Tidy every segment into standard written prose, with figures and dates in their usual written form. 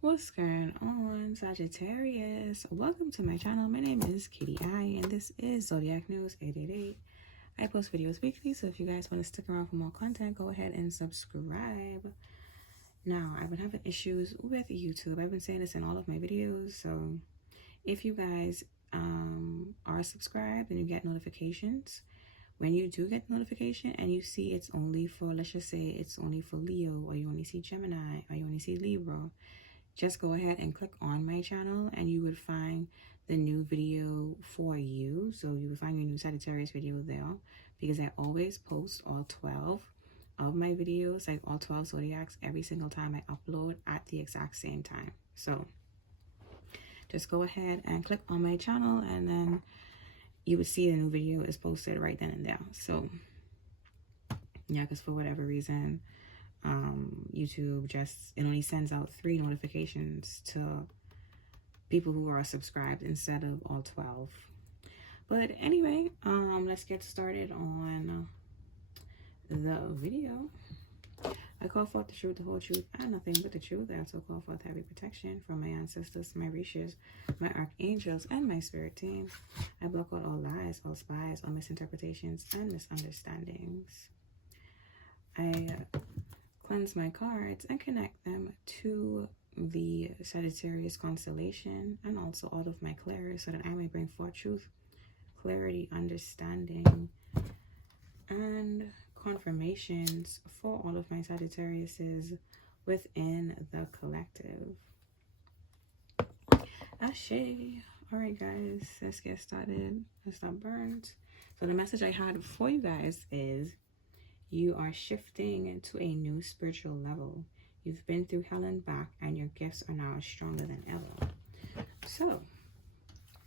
What's going on, Sagittarius? Welcome to my channel. My name is Kitty I, and this is Zodiac News 888. I post videos weekly, so if you guys want to stick around for more content, go ahead and subscribe. Now, I've been having issues with YouTube. I've been saying this in all of my videos, so if you guys are subscribed and you get notifications, when you do get notification and you see it's only for, let's just say it's only for Leo, or you only see Gemini, or you only see Libra, just go ahead and click on my channel and you would find the new video for you. So you would find your new Sagittarius video there, because I always post all 12 of my videos, like all 12 zodiacs, every single time I upload at the exact same time. So just go ahead and click on my channel, and then you would see the new video is posted right then and there. So yeah, because for whatever reason, YouTube it only sends out 3 notifications to people who are subscribed instead of all 12. But anyway, let's get started on the video. I call forth the truth, the whole truth, and nothing but the truth. I also call forth heavy protection from my ancestors, my rishis, my archangels, and my spirit team. I block out all lies, all spies, all misinterpretations, and misunderstandings. I cleanse my cards and connect them to the Sagittarius constellation and also all of my clairs, so that I may bring forth truth, clarity, understanding, and confirmations for all of my Sagittariuses within the collective. Ashe. All right, guys, let's get started. Let's stop burns. So the message I had for you guys is, you are shifting to a new spiritual level. You've been through hell and back, and your gifts are now stronger than ever. So,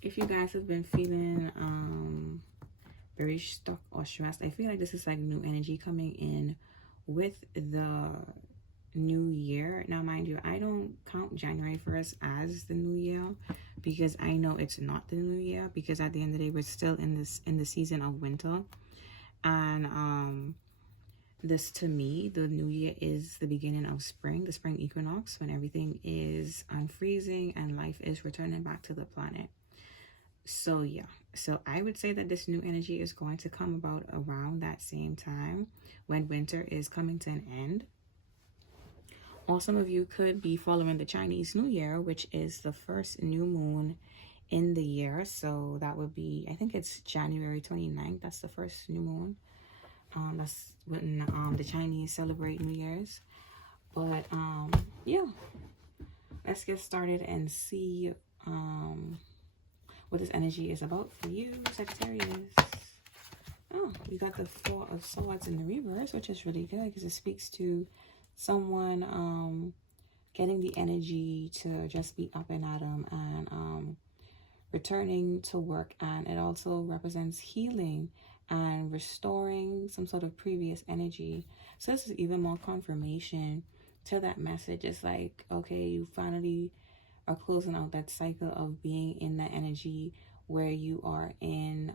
if you guys have been feeling very stuck or stressed, I feel like this is like new energy coming in with the new year. Now, mind you, I don't count January 1st as the new year, because I know it's not the new year, because at the end of the day, we're still in the season of winter. And this, to me, the new year is the beginning of spring, the spring equinox, when everything is unfreezing and life is returning back to the planet. So yeah, so I would say that this new energy is going to come about around that same time when winter is coming to an end. Or some of you could be following the Chinese New Year, which is the first new moon in the year. So that would be, I think it's January 29th. That's the first new moon. That's when the Chinese celebrate New Year's. But yeah, let's get started and see what this energy is about for you, Sagittarius. Oh, you got the 4 of Swords in the reverse, which is really good, because it speaks to someone getting the energy to just be up and at 'em, and returning to work. And it also represents healing and restoring some sort of previous energy. So this is even more confirmation to that message. It's like, okay, you finally are closing out that cycle of being in that energy where you are in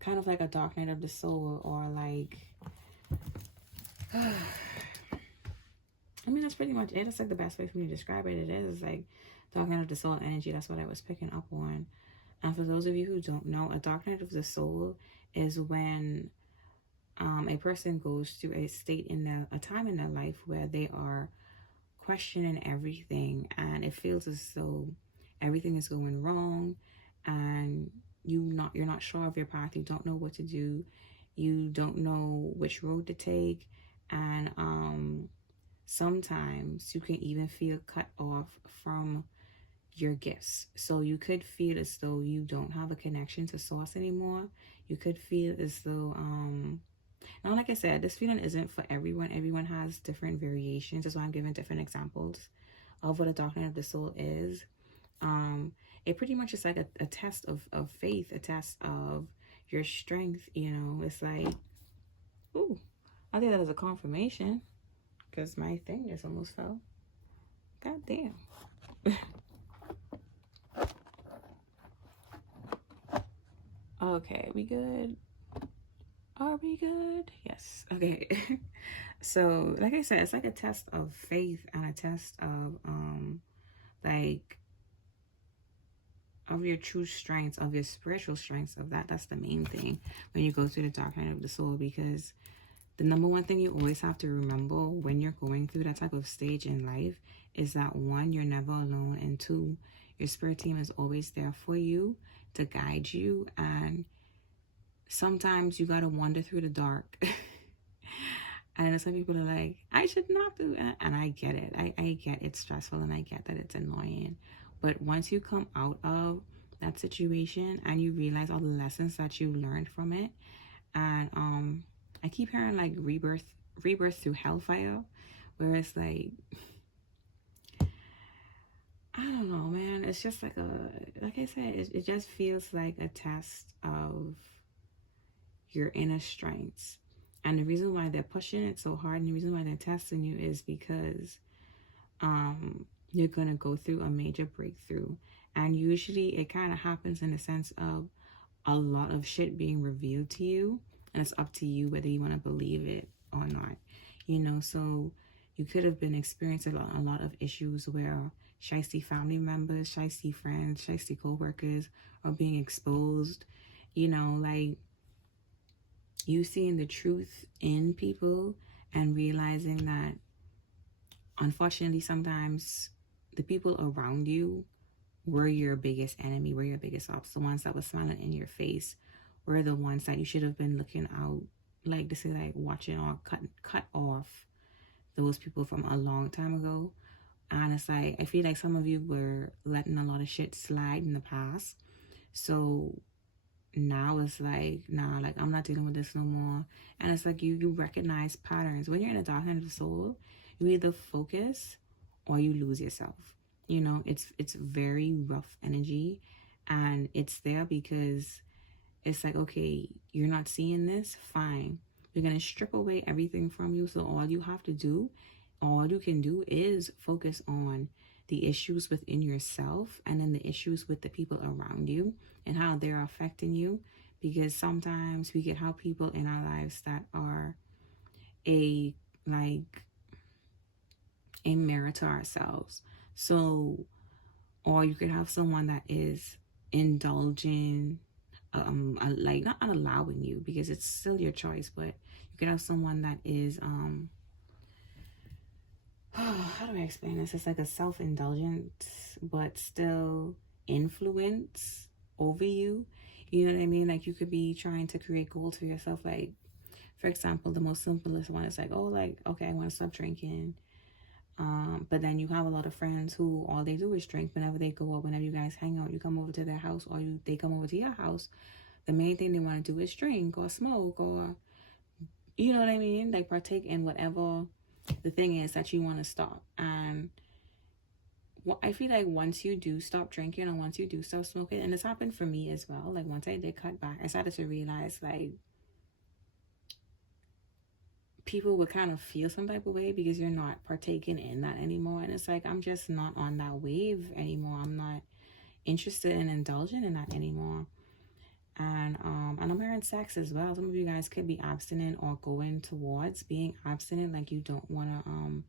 kind of like a dark night of the soul, or like I mean, that's pretty much it. It's like the best way for me to describe it. It is like dark night of the soul energy. That's what I was picking up on. And for those of you who don't know, a dark night of the soul is when a person goes through a state in a time in their life where they are questioning everything, and it feels as though everything is going wrong, and you're not sure of your path. You don't know what to do. You don't know which road to take, and sometimes you can even feel cut off from your gifts. So you could feel as though you don't have a connection to source anymore. You could feel as though now, like I said, this feeling isn't for everyone. Everyone has different variations. That's why I'm giving different examples of what a dark night of the soul is. It pretty much is like a test of faith, a test of your strength. You know, it's like, ooh, I think that is a confirmation, because my thing just almost fell. God damn. Okay, we good? Are we good? Yes. Okay. So, like I said, it's like a test of faith and a test of like of your true strengths, of your spiritual strengths, of that. That's the main thing when you go through the dark night of the soul, because the number one thing you always have to remember when you're going through that type of stage in life is that, one, you're never alone, and two, your spirit team is always there for you to guide you. And sometimes you gotta wander through the dark. And some people are like, I should not do that. And I get it. I get it's stressful, and I get that it's annoying. But once you come out of that situation and you realize all the lessons that you learned from it, and I keep hearing like rebirth through hellfire, where it's like, I don't know, man. It's just like like I said, it just feels like a test of your inner strengths. And the reason why they're pushing it so hard, and the reason why they're testing you, is because you're going to go through a major breakthrough. And usually it kind of happens in the sense of a lot of shit being revealed to you. And it's up to you whether you want to believe it or not. You know, so you could have been experiencing a lot of issues where shiesty family members, shiesty friends, shiesty co-workers are being exposed. You know, like, you seeing the truth in people and realizing that, unfortunately, sometimes the people around you were your biggest enemy, were your biggest ops. The ones that were smiling in your face were the ones that you should have been looking out, like to say, like watching or cut off those people from a long time ago. And it's like, I feel like some of you were letting a lot of shit slide in the past. So now it's like, nah, like, I'm not dealing with this no more. And it's like you recognize patterns. When you're in a dark night of the soul, you either focus or you lose yourself. You know, it's very rough energy, and it's there because it's like, okay, you're not seeing this, fine. We're gonna strip away everything from you. So all you can do is focus on the issues within yourself, and then the issues with the people around you and how they're affecting you. Because sometimes we get how people in our lives that are a mirror to ourselves. So, or you could have someone that is indulging, like, not allowing you, because it's still your choice, but you could have someone that is how do I explain this? It's like a self-indulgent but still influence over you. You know what I mean? Like, you could be trying to create goals for yourself. Like, for example, the most simplest one is like, oh, like, okay, I want to stop drinking. But then you have a lot of friends who all they do is drink. Whenever they go out, whenever you guys hang out, you come over to their house, or they come over to your house, the main thing they want to do is drink or smoke, or, you know what I mean? Like, partake in whatever the thing is that you want to stop. And I feel like once you do stop drinking, or once you do stop smoking, and this happened for me as well, like once I did cut back, I started to realize, like, people would kind of feel some type of way because you're not partaking in that anymore. And it's like, I'm just not on that wave anymore. I'm not interested in indulging in that anymore. And I'm hearing sex as well. Some of you guys could be abstinent or going towards being abstinent. Like, you don't want to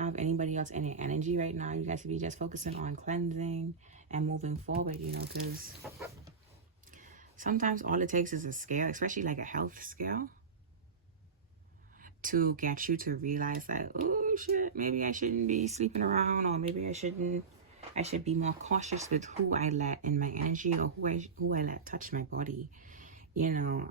have anybody else in your energy right now. You guys should be just focusing on cleansing and moving forward, you know, because sometimes all it takes is a scale, especially like a health scale, to get you to realize that, oh shit, maybe I shouldn't be sleeping around, or maybe I should be more cautious with who I let in my energy, or who I let touch my body, you know.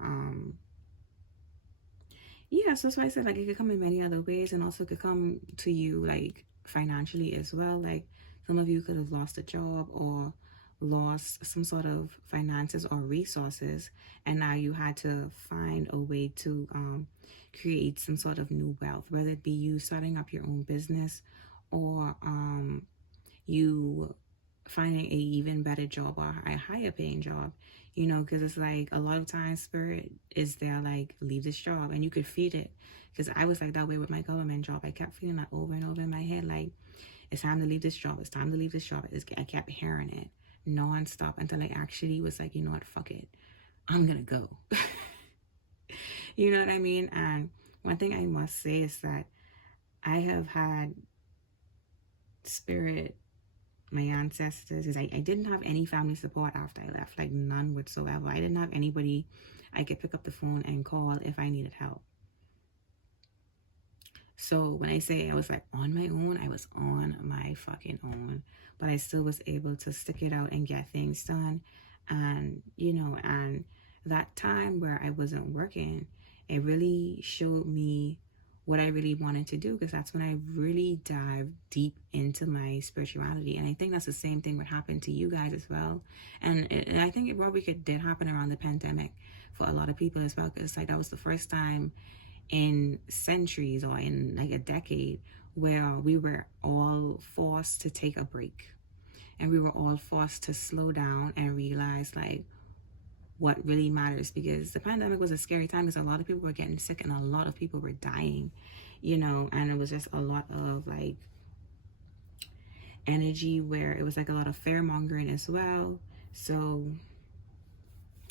Yeah, so that's why I said, like, it could come in many other ways, and also could come to you, like, financially as well. Like, some of you could have lost a job or lost some sort of finances or resources, and now you had to find a way to create some sort of new wealth, whether it be you starting up your own business, or you finding a even better job, or a higher paying job, you know, because it's like, a lot of times spirit is there, like, leave this job, and you could feed it. Because I was like that way with my government job. I kept feeling that over and over in my head, like, it's time to leave this job, it's time to leave this job. I kept hearing it non-stop until I actually was like, you know what, fuck it, I'm gonna go. You know what I mean? And one thing I must say is that I have had spirit, my ancestors, because I didn't have any family support after I left, like none whatsoever. I didn't have anybody I could pick up the phone and call if I needed help. So when I say I was like on my own, I was on my fucking own. But I still was able to stick it out and get things done. And, you know, and that time where I wasn't working, it really showed me what I really wanted to do, because that's when I really dived deep into my spirituality. And I think that's the same thing would happen to you guys as well. And I think it probably did happen around the pandemic for a lot of people as well, because like that was the first time in centuries or in like a decade where we were all forced to take a break, and we were all forced to slow down and realize like what really matters, because the pandemic was a scary time, because a lot of people were getting sick and a lot of people were dying, you know, and it was just a lot of like energy where it was like a lot of fear mongering as well. So,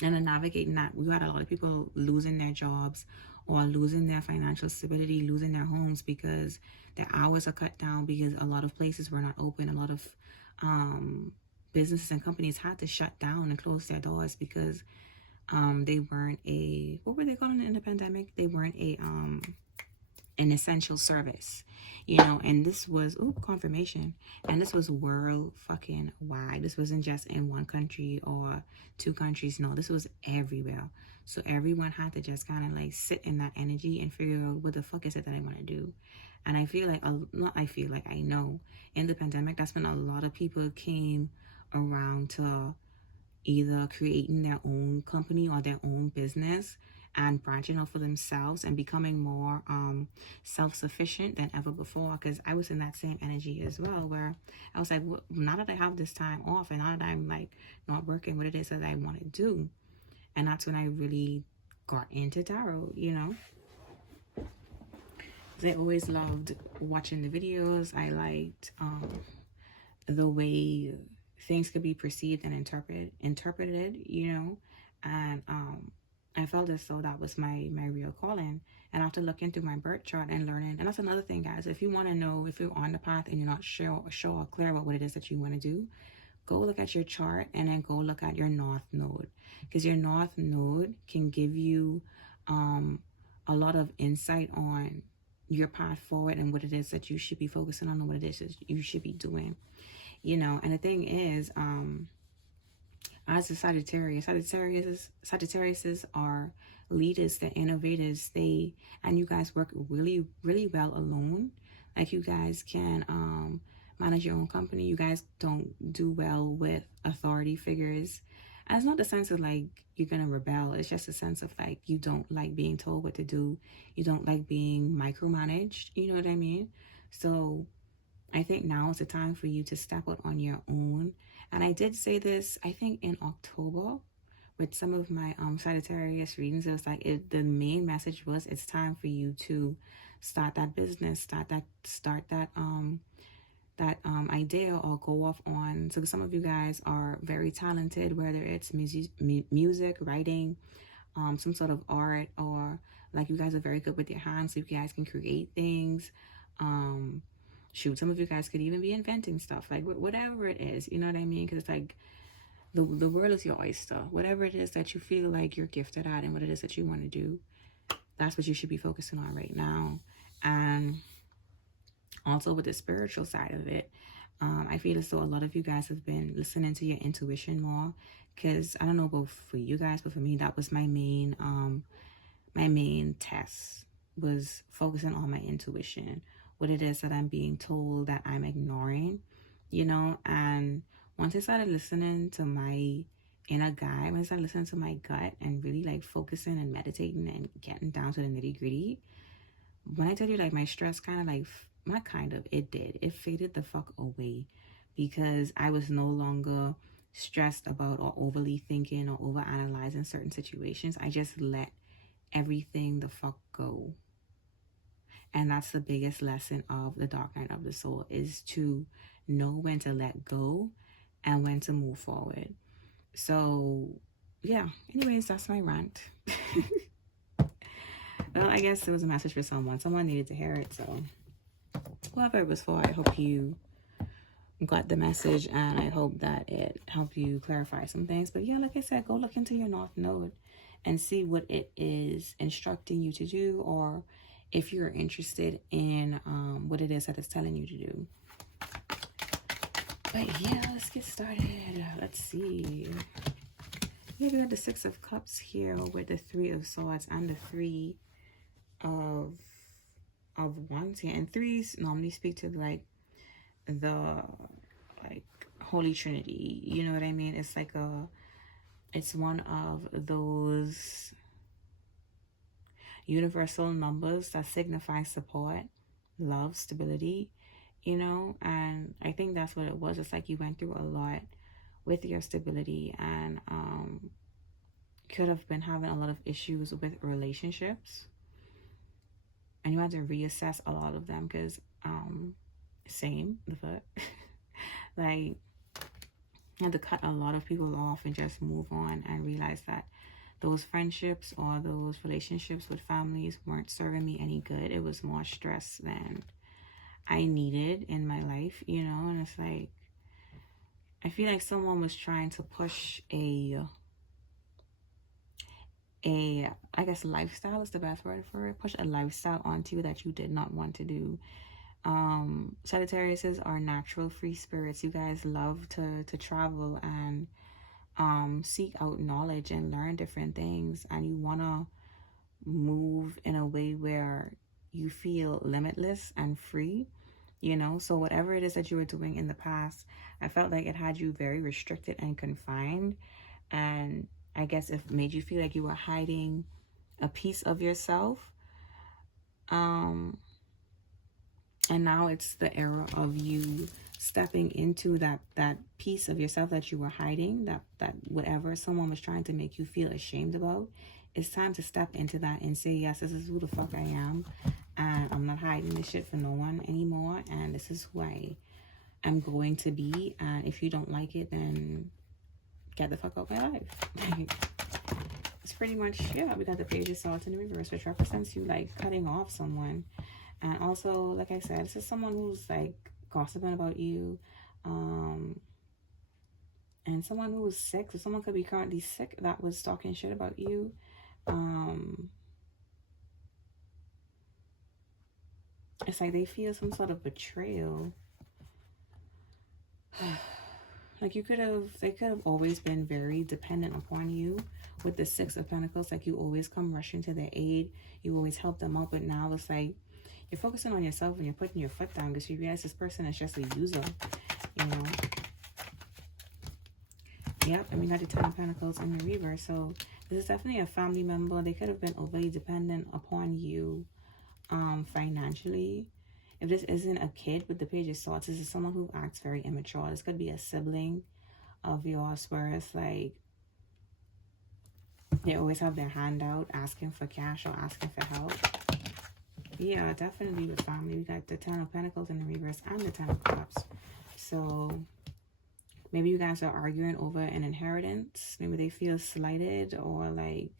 and then navigating that, we had a lot of people losing their jobs or losing their financial stability, losing their homes because their hours are cut down, because a lot of places were not open. A lot of businesses and companies had to shut down and close their doors because they weren't a, what were they calling it in the pandemic? They weren't a an essential service, you know. And this was confirmation, and this was world fucking wide. This wasn't just in one country or two countries. No, this was everywhere. So everyone had to just kind of like sit in that energy and figure out what the fuck is it that I want to do. And I feel like I know in the pandemic, that's when a lot of people came around to either creating their own company or their own business and branching out for themselves and becoming more self-sufficient than ever before. Because I was in that same energy as well, where I was like, well, now that I have this time off and now that I'm like not working what it is that I want to do, and that's when I really got into tarot, you know. I always loved watching the videos. I liked the way things could be perceived and interpreted, you know. And I felt as though that was my real calling. And after looking through my birth chart and learning, and that's another thing, guys, if you want to know if you're on the path and you're not sure or clear about what it is that you want to do, go look at your chart and then go look at your north node, because your north node can give you a lot of insight on your path forward and what it is that you should be focusing on and what it is that you should be doing, you know. And the thing is, as a Sagittarius are leaders, they're innovators, and you guys work really, really well alone. Like you guys can manage your own company. You guys don't do well with authority figures. And it's not the sense of like you're gonna rebel. It's just a sense of like you don't like being told what to do. You don't like being micromanaged. You know what I mean? So I think now is the time for you to step out on your own. And I did say this, I think in October, with some of my Sagittarius readings. It was like the main message was it's time for you to start that business, start that idea, or go off on. So some of you guys are very talented, whether it's music, writing, some sort of art, or like you guys are very good with your hands, so you guys can create things. Shoot, some of you guys could even be inventing stuff, like whatever it is, you know what I mean? Because it's like the world is your oyster. Whatever it is that you feel like you're gifted at and what it is that you want to do, that's what you should be focusing on right now. And also with the spiritual side of it, I feel as though a lot of you guys have been listening to your intuition more, because I don't know about for you guys, but for me, that was my main test, was focusing on my intuition, what it is that I'm being told that I'm ignoring, you know. And once I started listening to my inner guide, when I started listening to my gut and really like focusing and meditating and getting down to the nitty gritty, when I tell you like my stress kind of like, not kind of, it did. It faded the fuck away, because I was no longer stressed about or overly thinking or over analyzing certain situations. I just let everything the fuck go. And that's the biggest lesson of the dark night of the soul, is to know when to let go and when to move forward. So yeah, anyways, that's my rant. Well, I guess it was a message for someone. Someone needed to hear it. So whoever it was for, I hope you got the message, and I hope that it helped you clarify some things. But yeah, like I said, go look into your North Node and see what it is instructing you to do, or if you're interested in what it is that it's telling you to do. But yeah, let's get started. Let's see. Yeah, we got the Six of Cups here with the Three of Swords and the Three of Wands here. And threes normally speak to like the Holy Trinity. You know what I mean? It's like it's one of those universal numbers that signify support, love, stability, you know. And I think that's what it was. It's like you went through a lot with your stability, and could have been having a lot of issues with relationships, and you had to reassess a lot of them, because same the foot like you had to cut a lot of people off and just move on and realize that those friendships or those relationships with families weren't serving me any good. It was more stress than I needed in my life, you know. And it's like, I feel like someone was trying to push a I guess lifestyle is the best word for it. Push a lifestyle onto you that you did not want to do. Sagittariuses are natural free spirits. You guys love to travel and seek out knowledge and learn different things, and you want to move in a way where you feel limitless and free, you know. So whatever it is that you were doing in the past, I felt like it had you very restricted and confined, and I guess it made you feel like you were hiding a piece of yourself. And now it's the era of you stepping into that piece of yourself that you were hiding, that whatever someone was trying to make you feel ashamed about. It's time to step into that and say, yes, this is who the fuck I am, and I'm not hiding this shit for no one anymore, and this is who I am going to be. And if you don't like it, then get the fuck out of my life. It's pretty much, yeah, we got the Page of Swords in the reverse, which represents you like cutting off someone. And also, like I said, this is someone who's like gossiping about you, and someone who was sick. So someone could be currently sick that was talking shit about you. It's like they feel some sort of betrayal. Like they could have always been very dependent upon you with the Six of Pentacles. Like you always come rushing to their aid, you always help them out. But now it's like you're focusing on yourself and you're putting your foot down because you realize this person is just a user, you know. Yep, and we got the Ten of Pentacles in the reverse. So this is definitely a family member. They could have been overly dependent upon you financially. If this isn't a kid with the Page of Swords, this is someone who acts very immature. This could be a sibling of yours, where it's like they always have their hand out asking for cash or asking for help. Yeah, definitely with family. We got the Ten of Pentacles in the reverse and the Ten of Cups. So maybe you guys are arguing over an inheritance. Maybe they feel slighted, or like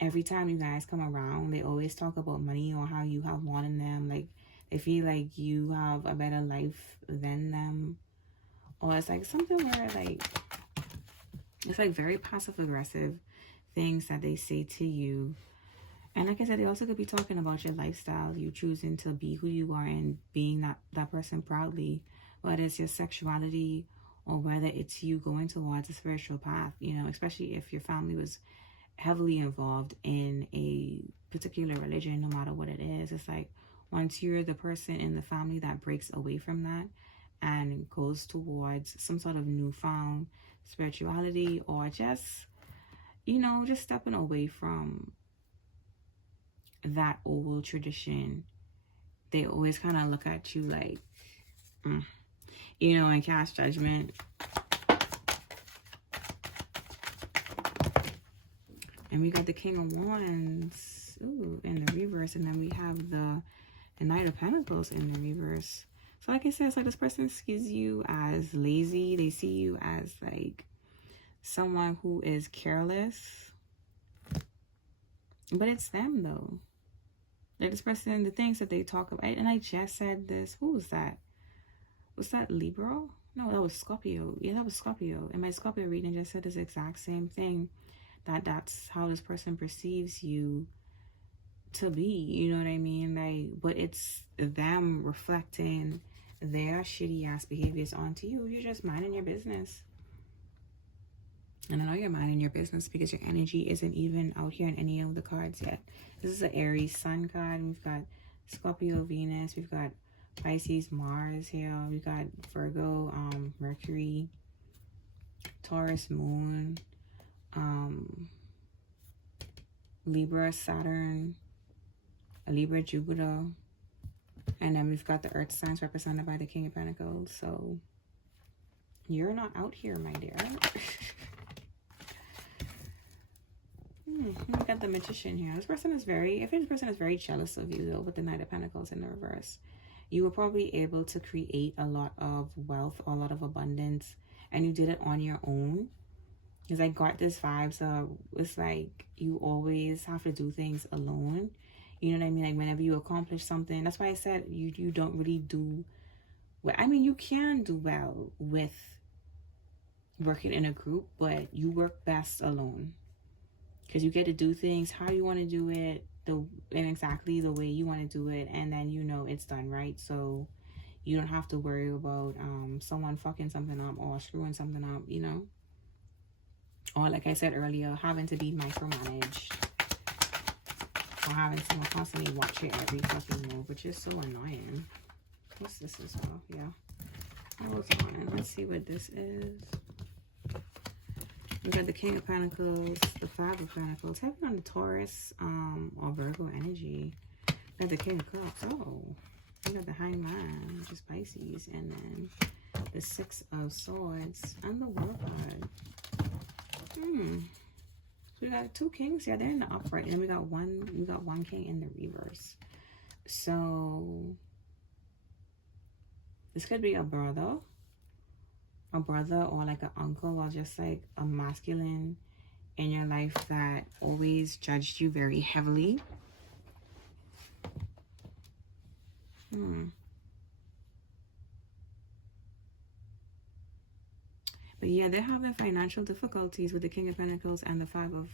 every time you guys come around, they always talk about money or how you have more than them. Like they feel like you have a better life than them. Or it's like something where like it's like very passive aggressive things that they say to you. And like I said, they also could be talking about your lifestyle, you choosing to be who you are and being that person proudly, whether it's your sexuality or whether it's you going towards a spiritual path, you know, especially if your family was heavily involved in a particular religion, no matter what it is. It's like once you're the person in the family that breaks away from that and goes towards some sort of newfound spirituality, or just, you know, just stepping away from that old tradition, they always kind of look at you like, you know, and cast judgment. And we got the King of Wands, ooh, in the reverse, and then we have the Knight of Pentacles in the reverse. So like I said, it's like this person sees you as lazy. They see you as like someone who is careless. But it's them though. Like this person, the things that they talk about, and I just said this. Who was that? Was that Libra? No, that was Scorpio. Yeah, that was Scorpio. And my Scorpio reading just said this exact same thing. That's how this person perceives you to be. You know what I mean? Like, but it's them reflecting their shitty ass behaviors onto you. You're just minding your business. And I know you're minding your business because your energy isn't even out here in any of the cards yet. This is an Aries Sun card. We've got Scorpio Venus. We've got Pisces Mars here. We've got Virgo Mercury, Taurus Moon, Libra Saturn, Libra Jupiter, and then we've got the Earth signs represented by the King of Pentacles. So you're not out here, my dear. We got the Magician here. This person is very, I think this person is very jealous of you though, with the Knight of Pentacles in the reverse. You were probably able to create a lot of wealth, a lot of abundance, and you did it on your own. Because I got this vibe, so it's like you always have to do things alone. You know what I mean? Like whenever you accomplish something, that's why I said you don't really do well. I mean, you can do well with working in a group, but you work best alone. Because you get to do things how you want to do it, and exactly the way you want to do it, and then you know it's done right. So you don't have to worry about someone fucking something up or screwing something up, you know. Or like I said earlier, having to be micromanaged. Or having someone constantly watch your every fucking move, which is so annoying. What's this as well? Yeah. I was on it. Let's see what this is. We got the King of Pentacles, the Five of Pentacles. Heavy on the Taurus or Virgo energy. We got the King of Cups. Oh, we got the Hanged Man, which is Pisces. And then the Six of Swords and the World card. So we got two kings here. They're in the upright. And we got one king in the reverse. So this could be a brother or like an uncle, or just like a masculine in your life that always judged you very heavily. But yeah, they're having financial difficulties with the King of Pentacles and the Five of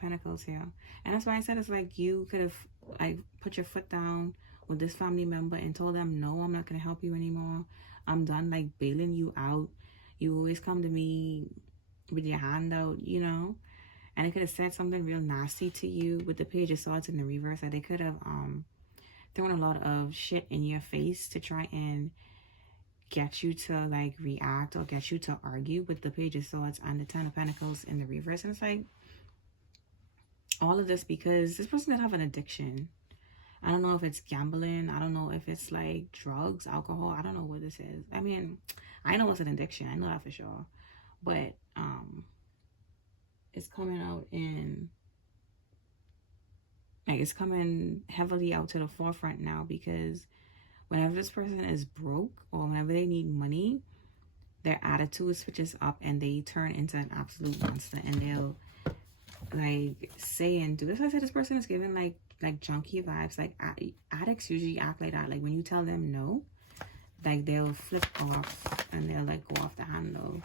Pentacles here. And that's why I said it's like you could have like put your foot down with this family member and told them, no, I'm not going to help you anymore. I'm done like bailing you out. You always come to me with your hand out, you know. And they could have said something real nasty to you with the Page of Swords in the reverse. That they could have thrown a lot of shit in your face to try and get you to like react or get you to argue with the Page of Swords and the Ten of Pentacles in the reverse. And it's like all of this because this person did have an addiction. I don't know if it's gambling. I don't know if it's like drugs, alcohol. I don't know what this is. I mean, I know it's an addiction. I know that for sure. But it's coming out in, like, it's coming heavily out to the forefront now because whenever this person is broke or whenever they need money, their attitude switches up and they turn into an absolute monster, and they'll like say and do this. I said this person is giving like junkie vibes. Like addicts usually act like that. Like when you tell them no, like they'll flip off and they'll like go off the handle.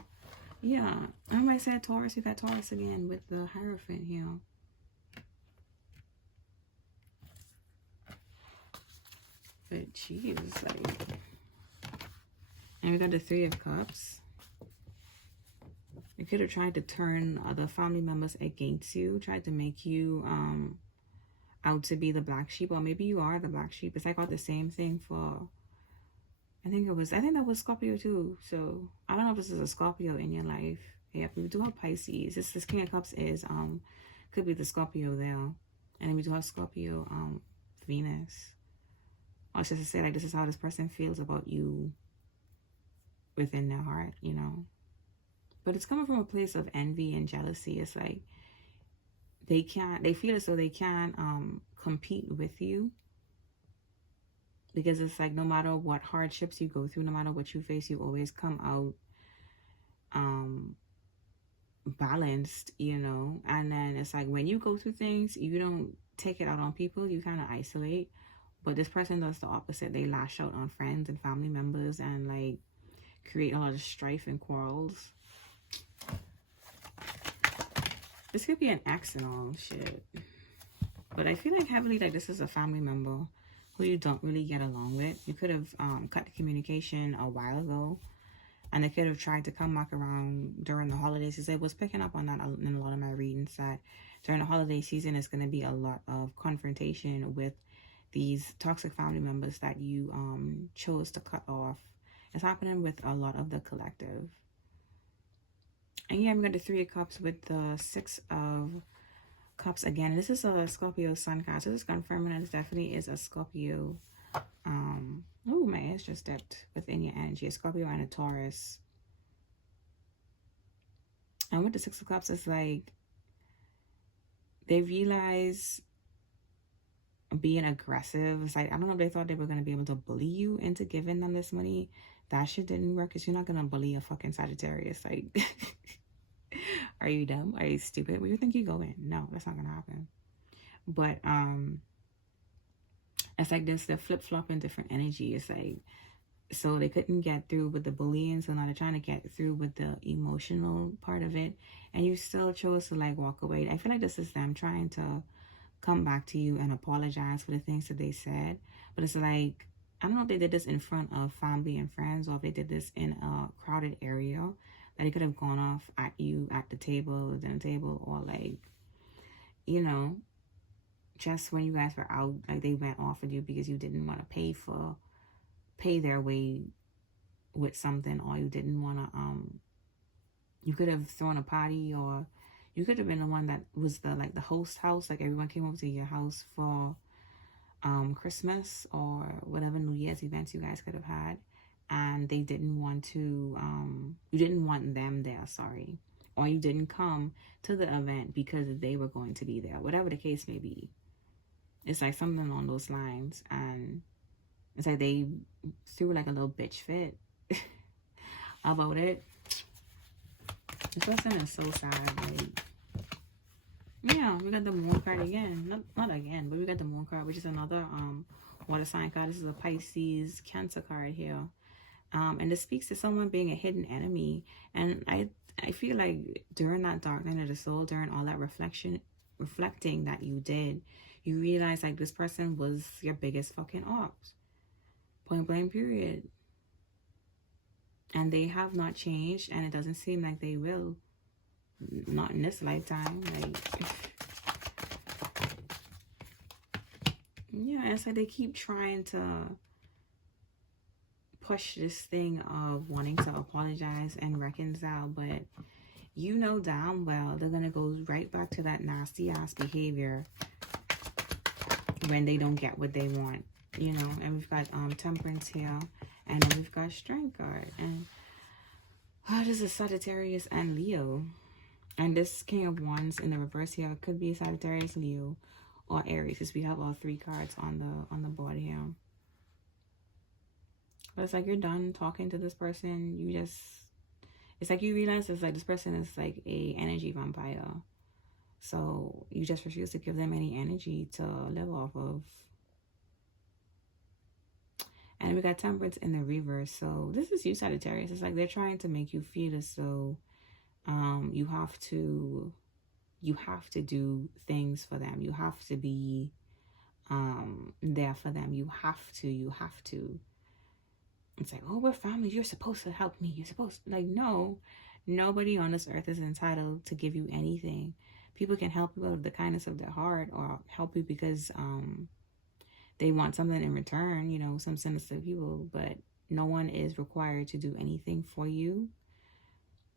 Yeah, I said Taurus. We got Taurus again with the Hierophant here. But jeez, like, and we got the Three of Cups. You could have tried to turn other family members against you, tried to make you out to be the black sheep, or maybe you are the black sheep. It's like all the same thing for, I think that was Scorpio too. So I don't know if this is a Scorpio in your life. Yeah, we do have Pisces. This King of Cups is could be the Scorpio there, and then we do have Scorpio Venus. Or just to say, like, this is how this person feels about you within their heart, you know. But it's coming from a place of envy and jealousy. It's like they feel as though they can't compete with you, because it's like no matter what hardships you go through, no matter what you face, you always come out balanced, you know. And then it's like when you go through things, you don't take it out on people, you kind of isolate. But this person does the opposite. They lash out on friends and family members and like create a lot of strife and quarrels. This could be an ex and all shit. But I feel like heavily like this is a family member who you don't really get along with. You could have cut the communication a while ago. And they could have tried to come back around during the holiday season. I was picking up on that in a lot of my readings, that during the holiday season, it's going to be a lot of confrontation with these toxic family members that you chose to cut off. It's happening with a lot of the collective. And yeah, we got the Three of Cups with the Six of Cups again. This is a Scorpio Sun card. So this is confirming that this definitely is a Scorpio. Oh, my ass just dipped within your energy. A Scorpio and a Taurus. And with the Six of Cups, it's like they realize being aggressive. It's like, I don't know if they thought they were going to be able to bully you into giving them this money. That shit didn't work, because you're not going to bully a fucking Sagittarius. Like, are you dumb? Are you stupid? Where do you think you're going? No, that's not going to happen. But, it's like this, the flip-flop in different energy. It's like, so they couldn't get through with the bullying, so now they're trying to get through with the emotional part of it, and you still chose to like walk away. I feel like this is them trying to come back to you and apologize for the things that they said. But it's like, I don't know if they did this in front of family and friends, or if they did this in a crowded area, that they could have gone off at you at the table, the dinner table, or like, you know, just when you guys were out, like they went off with you because you didn't want to pay their way with something, or you didn't want to, you could have thrown a party, or you could have been the one that was the, like the host house, like everyone came over to your house for, Christmas or whatever New Year's events you guys could have had. And they didn't want to, you didn't want them there, sorry. Or you didn't come to the event because they were going to be there, whatever the case may be. It's like something along those lines. And it's like they threw like a little bitch fit about it. This person is so sad. Like, yeah, we got the Moon card again. Not again, but we got the Moon card, which is another water sign card. This is a Pisces Cancer card here. And this speaks to someone being a hidden enemy. And I feel like during that dark night of the soul, during all that reflecting that you did, you realize like this person was your biggest fucking ops. Point blank period. And they have not changed, and it doesn't seem like they will. Not in this lifetime. Like, yeah, it's like they keep trying to push this thing of wanting to apologize and reconcile, but you know damn well they're gonna go right back to that nasty ass behavior when they don't get what they want, you know. And we've got Temperance here, and then we've got Strength card, and this is Sagittarius and Leo. And this King of Wands in the reverse here could be Sagittarius, Leo, or Aries, because we have all three cards on the board here. But it's like you're done talking to this person. You just, it's like you realize it's like this person is like a energy vampire. So you just refuse to give them any energy to live off of. And we got Temperance in the reverse. So this is you, Sagittarius. It's like they're trying to make you feel as though you have to do things for them. You have to be there for them. You have to. It's like, oh, we're family. You're supposed to help me. You're supposed to. Like, no, nobody on this earth is entitled to give you anything. People can help you out of the kindness of their heart, or help you because they want something in return, you know, some sinister people, but no one is required to do anything for you.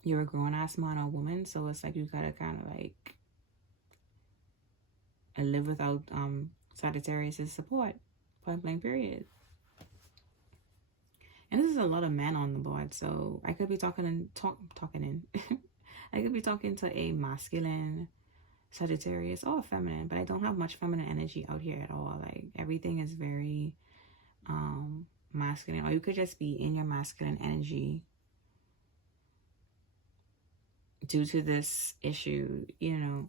You're a grown-ass man or woman, so it's like you gotta kind of like live without Sagittarius' support. Point blank period. And this is a lot of men on the board, so I could be talking I could be talking to a masculine Sagittarius or feminine, but I don't have much feminine energy out here at all. Like everything is very masculine, or you could just be in your masculine energy. due to this issue, you know.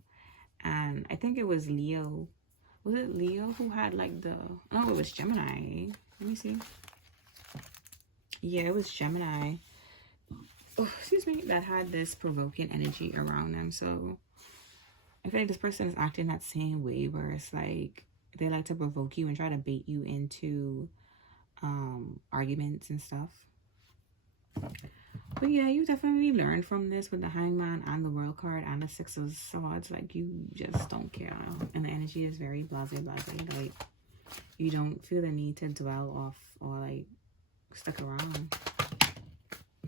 And I think it was Leo. Was it Leo who had like the... Oh, it was Gemini. Let me see. Yeah, it was Gemini. Oh, excuse me. That had this provoking energy around them. So I feel like this person is acting that same way where it's like they like to provoke you and try to bait you into arguments and stuff. But yeah, you definitely learned from this with the Hangman and the World card and the Six of Swords. Like, you just don't care. And the energy is very blase. Like, you don't feel the need to dwell off or, like, stick around.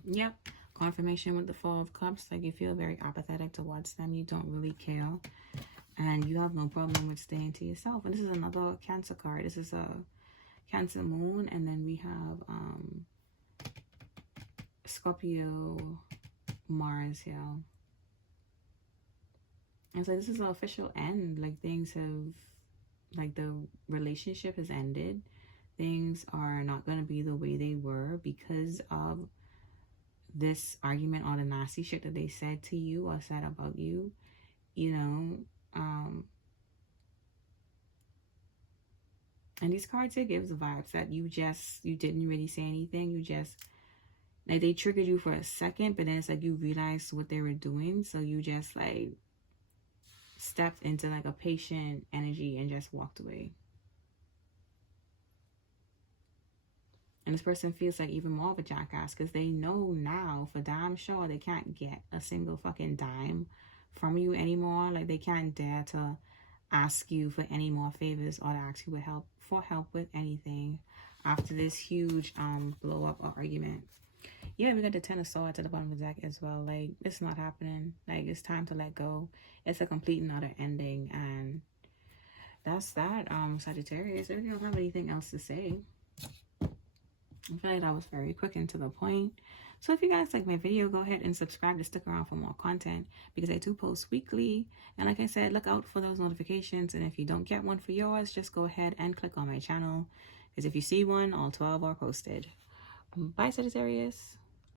Yep. Confirmation with the Four of Cups. Like, you feel very apathetic towards them. You don't really care. And you have no problem with staying to yourself. And this is another Cancer card. This is a Cancer moon. And then we have... Scorpio, Mars here. And so this is an official end. Like, things have, like, the relationship has ended. Things are not going to be the way they were because of this argument or the nasty shit that they said to you or said about you. You know, and these cards, it gives vibes that you didn't really say anything. You just... Like, they triggered you for a second, but then it's like you realized what they were doing. So you just, like, stepped into, like, a patient energy and just walked away. And this person feels like even more of a jackass because they know now for damn sure they can't get a single fucking dime from you anymore. Like, they can't dare to ask you for any more favors or to ask you for help with anything after this huge blow up or argument. Yeah, we got the Ten of Swords at the bottom of the deck as well. Like, it's not happening. Like, it's time to let go. It's a complete and utter ending. And that's that, Sagittarius. I really don't have anything else to say. I feel like that was very quick and to the point. So if you guys like my video, go ahead and subscribe to stick around for more content because I do post weekly. And like I said, look out for those notifications. And if you don't get one for yours, just go ahead and click on my channel. Because if you see one, all 12 are posted. Bye, Sagittarius.